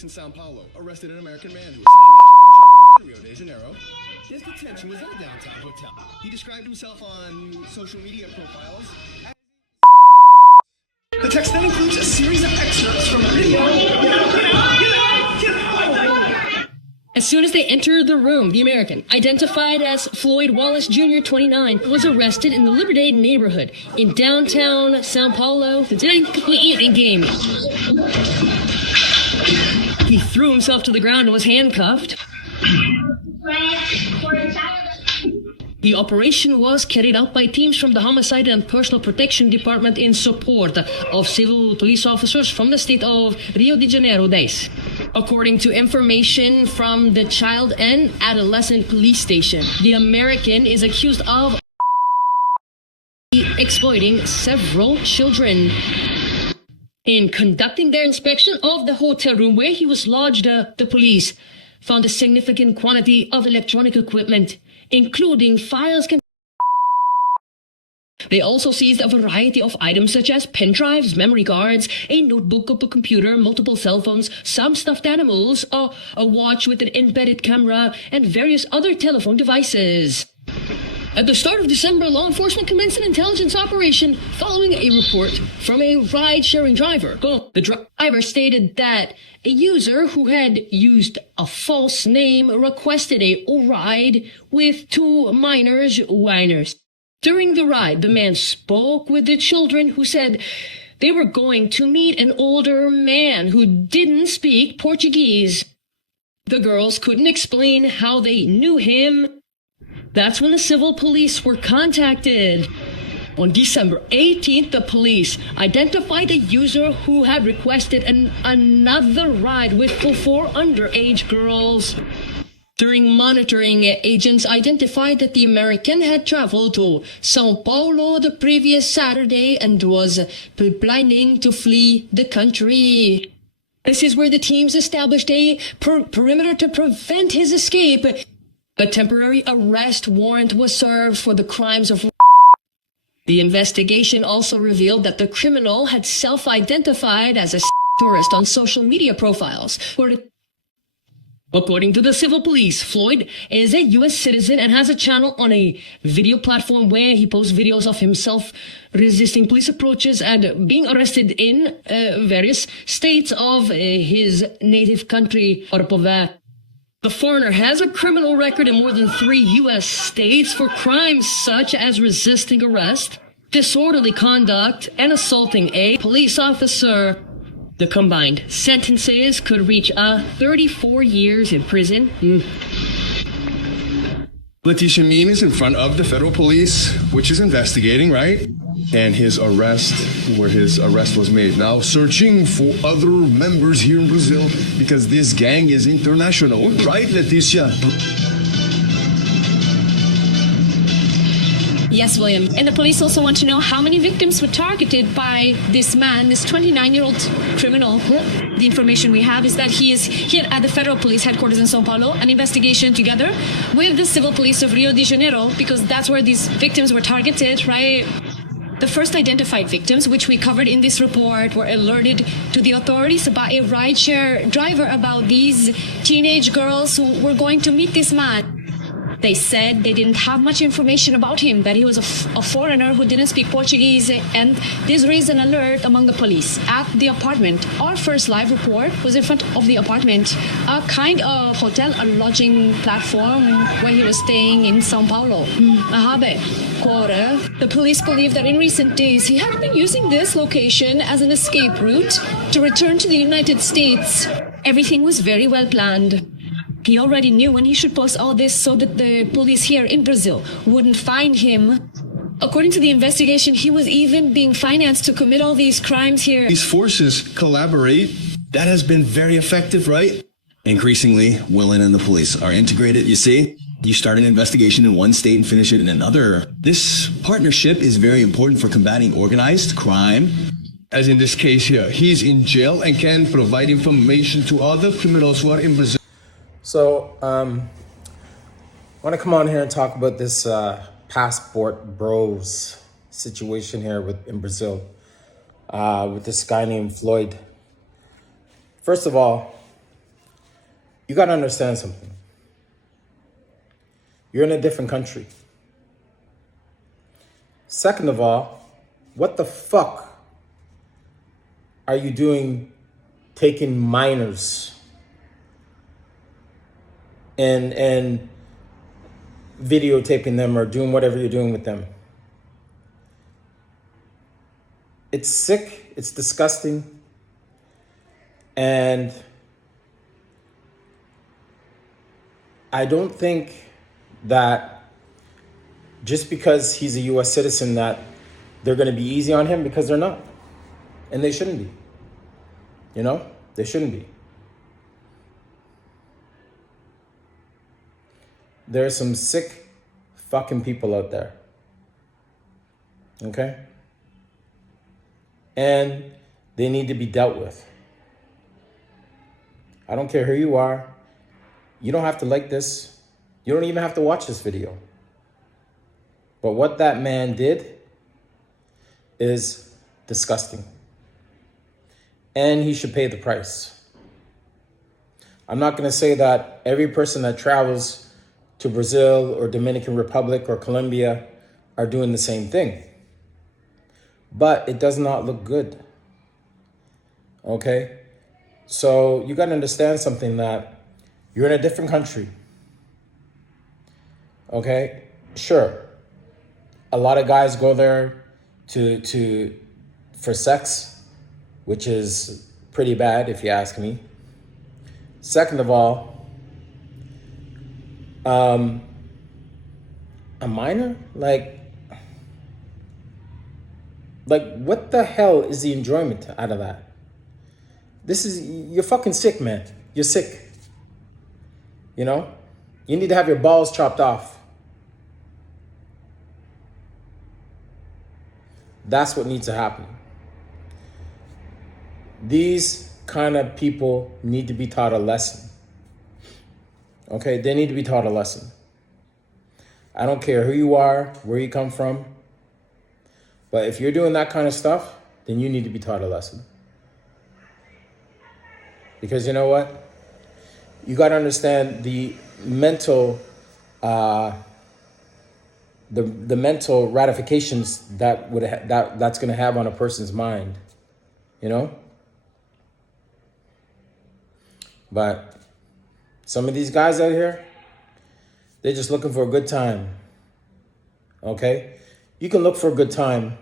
police in Sao Paulo arrested an American man who was sexually assaulting children in Rio de Janeiro. His detention was at a downtown hotel. He described himself on social media profiles as... The text then includes a series of excerpts from a video. As soon as they entered the room, the American, identified as Floyd Wallace Jr., 29, was arrested in the Liberdade neighborhood in downtown Sao Paulo. Game. He threw himself to the ground and was handcuffed. The operation was carried out by teams from the Homicide and Personal Protection Department in support of civil police officers from the state of Rio de Janeiro, According to information from the Child and Adolescent Police Station, the American is accused of exploiting several children. In conducting their inspection of the hotel room where he was lodged, the police found a significant quantity of electronic equipment, including files. They also seized a variety of items such as pen drives, memory cards, a notebook, a computer, multiple cell phones, some stuffed animals, a watch with an embedded camera, and various other telephone devices. At the start of December, law enforcement commenced an intelligence operation following a report from a ride-sharing driver. The driver stated that a user who had used a false name requested a ride with two minors, whiners. During the ride, the man spoke with the children who said they were going to meet an older man who didn't speak Portuguese. The girls couldn't explain how they knew him. That's when the civil police were contacted. On December 18th, the police identified the user who had requested another ride with four underage girls. During monitoring, agents identified that the American had traveled to Sao Paulo the previous Saturday and was planning to flee the country. This is where the teams established a perimeter to prevent his escape. A temporary arrest warrant was served for the crimes of... The investigation also revealed that the criminal had self-identified as a tourist on social media profiles. According to the civil police, Floyd is a U.S. citizen and has a channel on a video platform where he posts videos of himself resisting police approaches and being arrested in various states of his native country, Orpová. The foreigner has a criminal record in more than 3 U.S. states for crimes such as resisting arrest, disorderly conduct, and assaulting a police officer. The combined sentences could reach 34 years in prison. Leticia Min is in front of the federal police, which is investigating, right? And his arrest was made. Now searching for other members here in Brazil because this gang is international, right, Leticia? Yes, William. And the police also want to know how many victims were targeted by this man, this 29-year-old criminal. The information we have is that he is here at the federal police headquarters in Sao Paulo, an investigation together with the civil police of Rio de Janeiro, because that's where these victims were targeted, right? The first identified victims, which we covered in this report, were alerted to the authorities by a rideshare driver about these teenage girls who were going to meet this man. They said they didn't have much information about him, that he was a foreigner who didn't speak Portuguese, and this raised an alert among the police at the apartment. Our first live report was in front of the apartment, a kind of hotel, a lodging platform where he was staying in Sao Paulo. The police believe that in recent days he had been using this location as an escape route to return to the United States. Everything was very well planned. He already knew when he should post all this so that the police here in Brazil wouldn't find him. According to the investigation, he was even being financed to commit all these crimes here. These forces collaborate. That has been very effective, right? Increasingly, Willen and the police are integrated, you see? You start an investigation in one state and finish it in another. This partnership is very important for combating organized crime. As in this case here, he's in jail and can provide information to other criminals who are in Brazil. So, I want to come on here and talk about this passport bros situation here in Brazil with this guy named Floyd. First of all, You got to understand something. You're in a different country. Second of all, what the fuck are you doing taking minors and videotaping them or doing whatever you're doing with them? It's sick, it's disgusting, and I don't think that just because he's a US citizen that they're going to be easy on him, because they're not. And they shouldn't be. You know? They shouldn't be. There are some sick fucking people out there. Okay? And they need to be dealt with. I don't care who you are. You don't have to like this. You don't even have to watch this video. But what that man did is disgusting. And he should pay the price. I'm not going to say that every person that travels to Brazil or Dominican Republic or Colombia are doing the same thing. But it does not look good. Okay? So you got to understand something, that you're in a different country. Okay? Sure. A lot of guys go there for sex, which is pretty bad if you ask me. Second of all, a minor? Like what the hell is the enjoyment out of that? You're fucking sick, man. You're sick. You know? You need to have your balls chopped off. That's what needs to happen. These kind of people need to be taught a lesson. Okay? They need to be taught a lesson. I don't care who you are, where you come from. But if you're doing that kind of stuff, then you need to be taught a lesson. Because you know what? You got to understand the mental the mental ratifications that's going to have on a person's mind, you know? But some of these guys out here, they're just looking for a good time. Okay? You can look for a good time,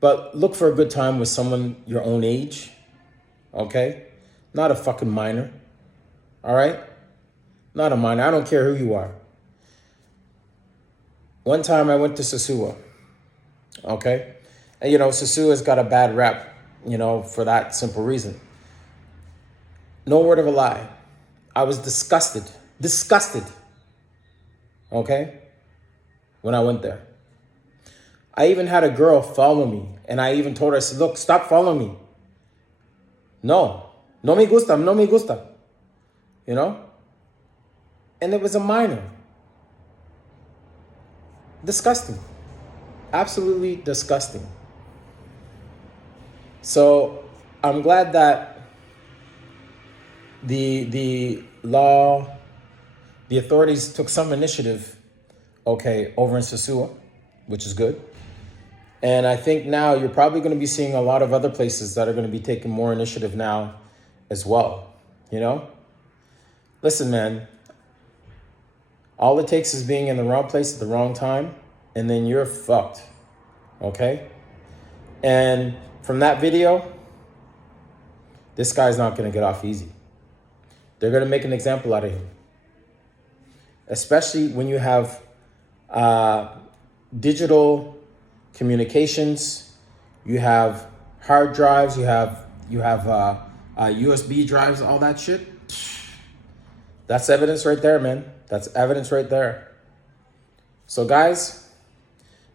but look for a good time with someone your own age. Okay? Not a fucking minor. All right? Not a minor. I don't care who you are. One time I went to Sosua. Okay? And, you know, Sosua's got a bad rep, you know, for that simple reason. No word of a lie. I was disgusted. Disgusted. Okay? When I went there. I even had a girl follow me. And I even told her, I said, look, stop following me. No. No me gusta. No me gusta. You know? And it was a minor. Disgusting. Absolutely disgusting. So I'm glad that the authorities took some initiative, okay, over in Sosua, which is good. And I think now you're probably going to be seeing a lot of other places that are going to be taking more initiative now as well, you know? Listen, man, all it takes is being in the wrong place at the wrong time, and then you're fucked, okay? And from that video, this guy's not going to get off easy. They're going to make an example out of him. Especially when you have digital communications, you have hard drives, you have USB drives, all that shit. That's evidence right there, man. That's evidence right there. So guys,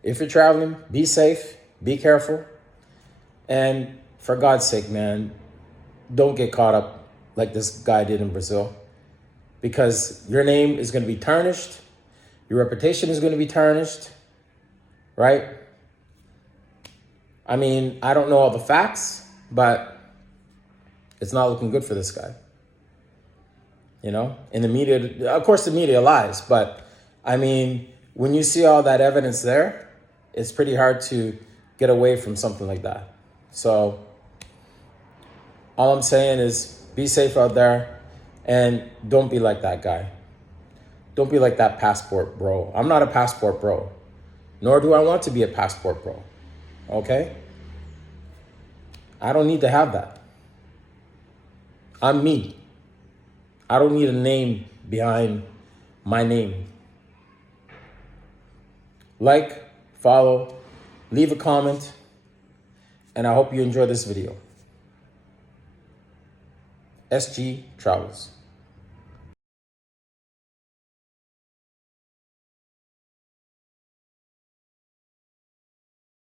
if you're traveling, be safe, be careful. And for God's sake, man, don't get caught up like this guy did in Brazil. Because your name is going to be tarnished. Your reputation is going to be tarnished. Right? I mean, I don't know all the facts, but it's not looking good for this guy. You know, in the media, of course, the media lies, but I mean, when you see all that evidence there, it's pretty hard to get away from something like that. So all I'm saying is be safe out there and don't be like that guy. Don't be like that passport bro. I'm not a passport bro, nor do I want to be a passport bro. Okay? I don't need to have that. I'm me. I don't need a name behind my name. Like, follow, leave a comment, and I hope you enjoy this video. SG Travels.